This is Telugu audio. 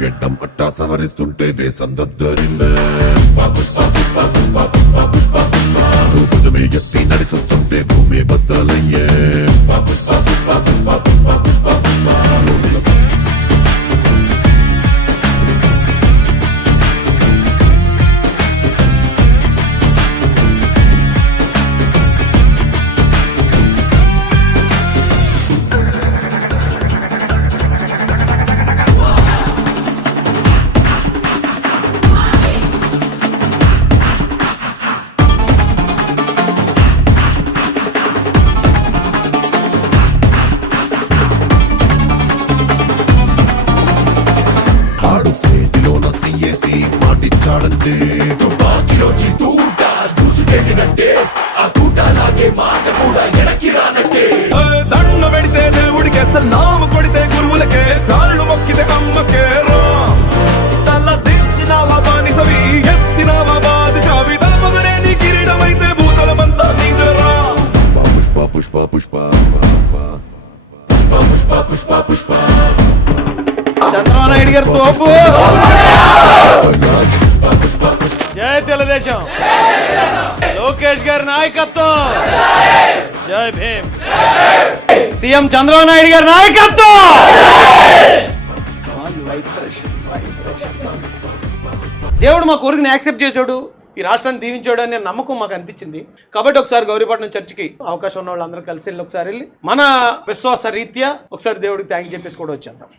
గెడ్డం పట్టా సవరిస్తుంటే దేశం దద్దరిల్లే భుజమే ఎత్తి నడిచొస్తుంటే భూమి బద్దలయ్యే మాటిచ్చాడంటే తుపాకిలోచి తూట దూసుకెళ్ళినట్టే ఆ తూటలాగే మాట కూడా ఎనక్కి రానట్టే దండ పెడితే దేవుడికే సలాము కొడితే గురువులకే కాళ్ళు మొక్కితే అమ్మకే రా తల దించినావా బానిసవి ఎత్తినావా బాదిషావి తలపగనే నీ కిరీటమైతే భూతలమంతా నీదరా పుష్ప పుష్ప పుష్ప పుష్ప పుష్ప పుష్ప పుష్ప చంద్రబాబు నాయుడు గారు తోపు. జై తెలుగుదేశం. లోకేష్ గారి నాయకత్వం. జై భీమ్. సీఎం చంద్రబాబు నాయుడు గారి నాయకత్వం. దేవుడు మా కోరికని యాక్సెప్ట్ చేశాడు, ఈ రాష్ట్రాన్ని దీవించాడు అనే నమ్మకం మాకు అనిపించింది. కాబట్టి ఒకసారి గౌరీపట్నం చర్చికి అవకాశం ఉన్న వాళ్ళందరూ కలిసి వెళ్ళి ఒకసారి వెళ్ళి మన విశ్వాస రీత్యా ఒకసారి దేవుడికి థ్యాంక్ చెప్పేసి కూడా వచ్చేద్దాం.